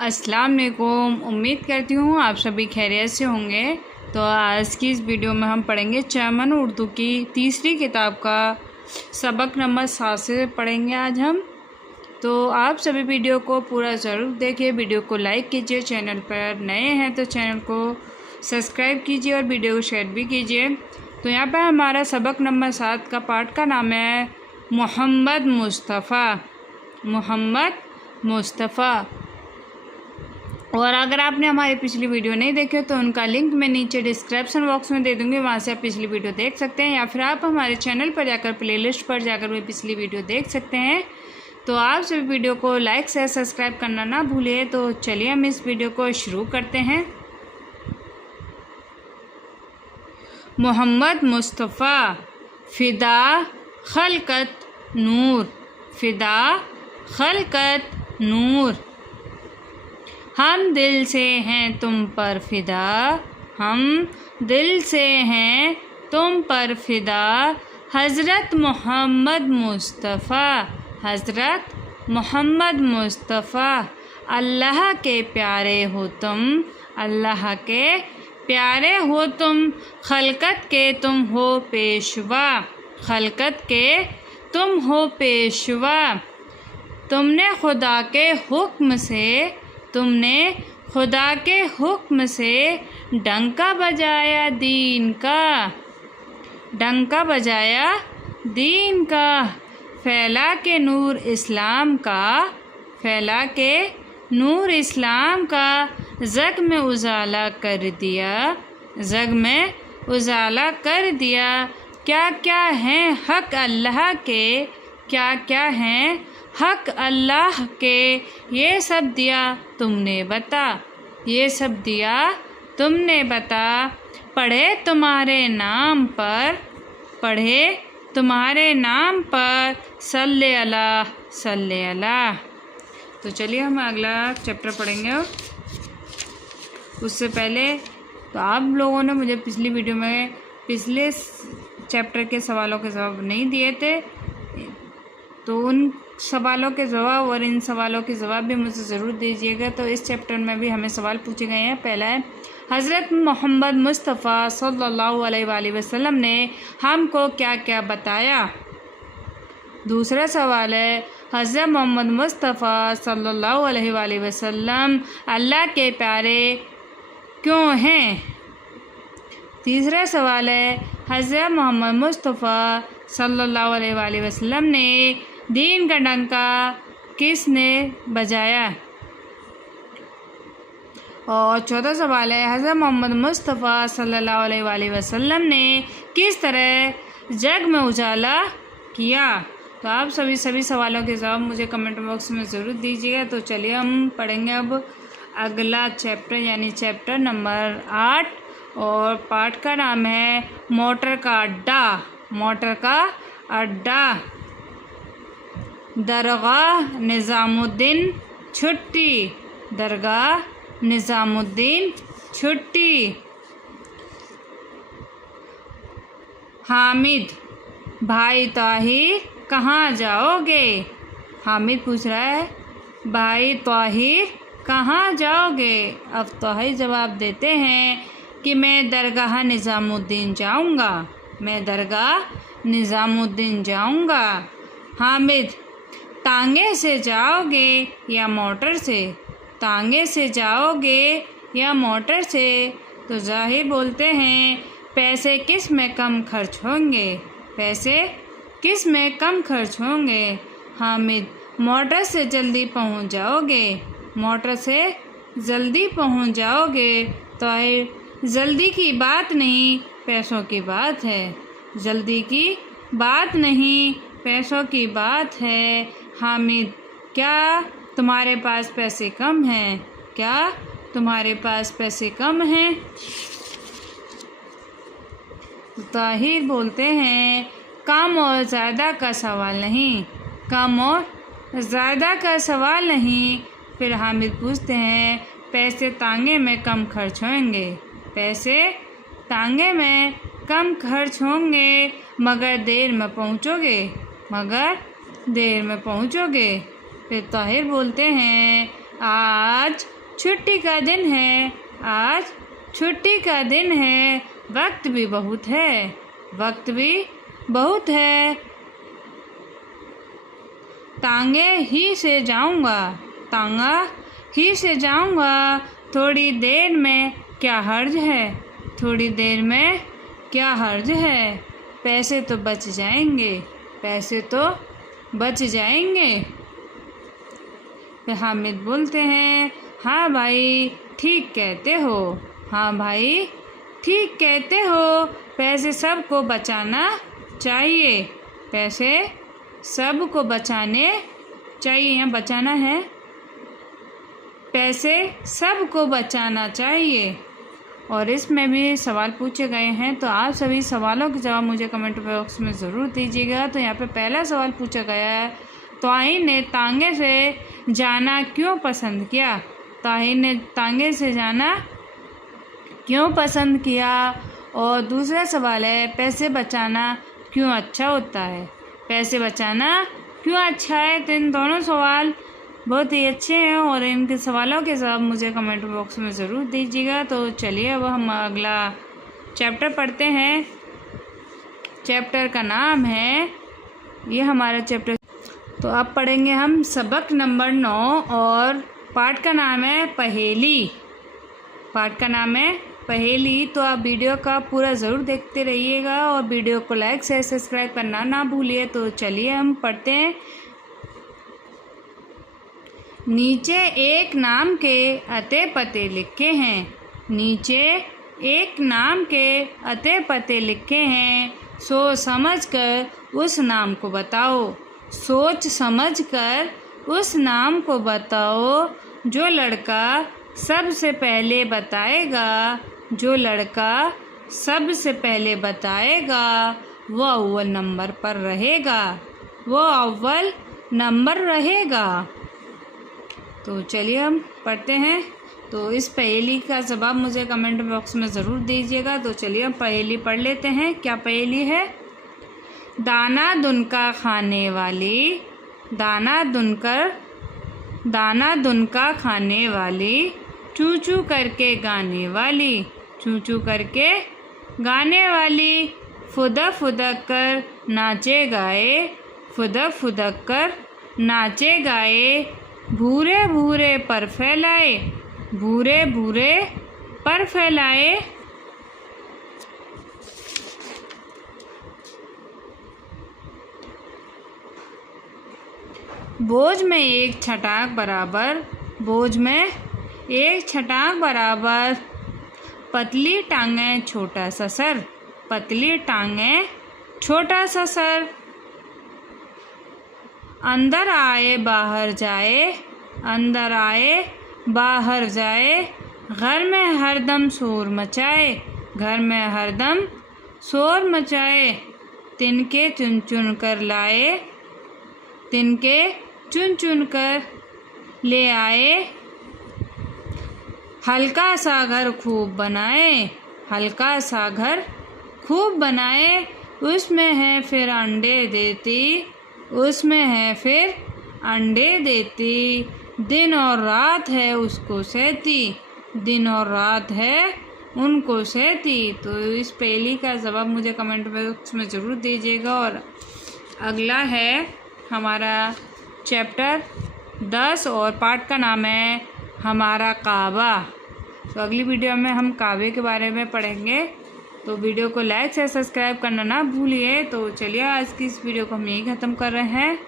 अस्सलाम वालेकुम। उम्मीद करती हूँ आप सभी खैरियत से होंगे। तो आज की इस वीडियो में हम पढ़ेंगे चमन उर्दू की तीसरी किताब का सबक नंबर 7 से पढ़ेंगे आज हम। तो आप सभी वीडियो को पूरा ज़रूर देखिए, वीडियो को लाइक कीजिए, चैनल पर नए हैं तो चैनल को सब्सक्राइब कीजिए और वीडियो को शेयर भी कीजिए। तो यहाँ पर हमारा सबक नंबर 7 का पाठ का नाम है मोहम्मद मुस्तफ़ा। मोहम्मद मुस्तफ़ा। और अगर आपने हमारी पिछली वीडियो नहीं देखी तो उनका लिंक मैं नीचे डिस्क्रिप्शन बॉक्स में दे दूँगी, वहाँ से आप पिछली वीडियो देख सकते हैं, या फिर आप हमारे चैनल पर जाकर प्लेलिस्ट पर जाकर भी पिछली वीडियो देख सकते हैं। तो आप सभी वीडियो को लाइक शेयर सब्सक्राइब करना ना भूलिए। तो चलिए हम इस वीडियो को शुरू करते हैं। मोहम्मद मुस्तफ़ा। फ़िदा खलकत नूर। फ़िदा खलकत नूर। हम दिल से हैं तुम पर फ़िदा। हम दिल से हैं तुम पर फ़िदा। हज़रत मोहम्मद मुस्तफ़ा। हज़रत मोहम्मद मुस्तफ़ा। अल्लाह के प्यारे हो तुम। अल्लाह के प्यारे हो तुम। खलकत के तुम हो पेशवा। खलकत के तुम हो पेशवा। तुमने खुदा के हुक्म से खुदा के हुक्म से डंका बजाया दीन का। डंका बजाया दीन का। फैला के नूर इस्लाम का। फैला के नूर इस्लाम का। जग में उजाला कर दिया। जग में उजाला कर दिया। क्या क्या हैं हक अल्लाह के। क्या क्या हैं हक अल्लाह के। ये सब दिया तुमने बता। ये सब दिया तुमने बता। पढ़े तुम्हारे नाम पर। पढ़े तुम्हारे नाम पर। सल्ले अला सल्ले अला। तो चलिए हम अगला चैप्टर पढ़ेंगे। उससे पहले तो आप लोगों ने मुझे पिछली वीडियो में पिछले चैप्टर के सवालों के जवाब नहीं दिए थे, तो उन सवालों के जवाब और इन सवालों के जवाब भी मुझे ज़रूर दीजिएगा। तो इस चैप्टर में भी हमें सवाल पूछे गए हैं। पहला है, हज़रत मोहम्मद मुस्तफ़ा सल्लल्लाहु अलैहि वसल्लम ने हमको क्या क्या बताया। दूसरा सवाल है, हज़रत मोहम्मद मुस्तफ़ा सल्लल्लाहु अलैहि वसल्लम अल्लाह के प्यारे क्यों हैं। तीसरा सवाल है, हज़रत मोहम्मद मुस्तफ़ा सल्लल्लाहु अलैहि वसल्लम ने दीन का डंका किसने बजाया। और चौथा सवाल है, हज़रत मोहम्मद मुस्तफ़ा सल्लल्लाहु अलैहि वसल्लम ने किस तरह जग में उजाला किया। तो आप सभी सवालों के जवाब मुझे कमेंट बॉक्स में ज़रूर दीजिएगा। तो चलिए हम पढ़ेंगे अब अगला चैप्टर, यानी चैप्टर नंबर 8, और पाठ का नाम है मोटर का अड्डा। मोटर का अड्डा। दरगाह निज़ामुद्दीन छुट्टी। दरगाह निज़ामुद्दीन छुट्टी। हामिद, भाई ताहिर कहाँ जाओगे। हामिद पूछ रहा है, भाई ताहिर कहाँ जाओगे। अब ताहिर जवाब देते हैं कि मैं दरगाह निज़ामुद्दीन जाऊँगा। मैं दरगाह निज़ामुद्दीन जाऊँगा। हामिद, तांगे से जाओगे या मोटर से। तांगे से जाओगे या मोटर से। तो ज़ाहिर बोलते हैं, पैसे किस में कम खर्च होंगे। पैसे किस में कम खर्च होंगे। हामिद, मोटर से जल्दी पहुंच जाओगे। मोटर से जल्दी पहुंच जाओगे। ताहिर, जल्दी की बात नहीं पैसों की बात है। जल्दी की बात नहीं पैसों की बात है। हामिद, क्या तुम्हारे पास पैसे कम हैं। क्या तुम्हारे पास पैसे कम हैं। ताहिर बोलते हैं, कम और ज़्यादा का सवाल नहीं। कम और ज़्यादा का सवाल नहीं। फिर हामिद पूछते हैं, पैसे तांगे में कम खर्च होंगे। पैसे तांगे में कम खर्च होंगे, मगर देर में पहुँचोगे। मगर देर में पहुँचोगे। फिर ताहिर बोलते हैं, आज छुट्टी का दिन है, आज छुट्टी का दिन है। वक्त भी बहुत है, वक्त भी बहुत है। तांगे ही से जाऊंगा, तांगा ही से जाऊंगा। थोड़ी देर में क्या हर्ज है, थोड़ी देर में क्या हर्ज है। पैसे तो बच जाएंगे, पैसे तो बच जाएंगे। फिर हामिद बोलते हैं, हाँ भाई ठीक कहते हो, हाँ भाई ठीक कहते हो। पैसे सबको बचाना चाहिए, पैसे सबको बचाने चाहिए। यहाँ बचाना है, पैसे सबको बचाना चाहिए। और इसमें भी सवाल पूछे गए हैं, तो आप सभी सवालों के जवाब मुझे कमेंट बॉक्स में ज़रूर दीजिएगा। तो यहाँ पे पहला सवाल पूछा गया है, तौहीन ने तांगे से जाना क्यों पसंद किया। तौहीन ने तांगे से जाना क्यों पसंद किया। और दूसरा सवाल है, पैसे बचाना क्यों अच्छा होता है, पैसे बचाना क्यों अच्छा है। तो इन दोनों सवाल बहुत ही अच्छे हैं और इनके सवालों के जवाब मुझे कमेंट बॉक्स में ज़रूर दीजिएगा। तो चलिए अब हम अगला चैप्टर पढ़ते हैं। चैप्टर का नाम है, ये हमारा चैप्टर, तो अब पढ़ेंगे हम सबक नंबर 9 और पाठ का नाम है पहेली। पाठ का नाम है पहेली। तो आप वीडियो का पूरा ज़रूर देखते रहिएगा और वीडियो को लाइक शेयर सब्सक्राइब करना ना भूलिए। तो चलिए हम पढ़ते हैं। नीचे एक नाम के अते पते लिखे हैं, नीचे एक नाम के अते पते लिखे हैं। सोच समझ कर उस नाम को बताओ, सोच समझ कर उस नाम को बताओ। जो लड़का सबसे पहले बताएगा, जो लड़का सबसे पहले बताएगा वो अव्वल नंबर पर रहेगा, वो अव्वल नंबर रहेगा। तो चलिए हम पढ़ते हैं। तो इस पहेली का जवाब मुझे कमेंट बॉक्स में ज़रूर दीजिएगा। तो चलिए हम पहेली पढ़ लेते हैं। क्या पहेली है। दाना दुनका खाने वाली, दाना दुनका खाने वाली, चू चू करके गाने वाली, चू चू करके गाने वाली। फुदक फुदक कर नाचे गाए, फुदक फुदक कर नाचे गाए। भूरे भूरे पर फैलाए, भूरे भूरे पर फैलाए। बोझ में एक छटाक बराबर, बोझ में एक छटाक बराबर। पतली टांगें छोटा सा सर, पतली टांगें छोटा सा सर। अंदर आए बाहर जाए, अंदर आए बाहर जाए। घर में हरदम शोर मचाए, घर में हरदम शोर मचाए। तिनके चुन चुन कर लाए, तिनके चुन चुन कर ले आए। हल्का सा घर खूब बनाए, हल्का सा घर खूब बनाए। उसमें है फिर अंडे देती, उसमें है फिर अंडे देती। दिन और रात है उसको सहती, दिन और रात है उनको सहती। तो इस पहेली का जवाब मुझे कमेंट बॉक्स में ज़रूर दीजिएगा। और अगला है हमारा चैप्टर 10 और पाठ का नाम है हमारा काबा। तो अगली वीडियो में हम काबे के बारे में पढ़ेंगे। तो वीडियो को लाइक से सब्सक्राइब करना ना भूलिए। तो चलिए आज की इस वीडियो को हम यहीं ख़त्म कर रहे हैं।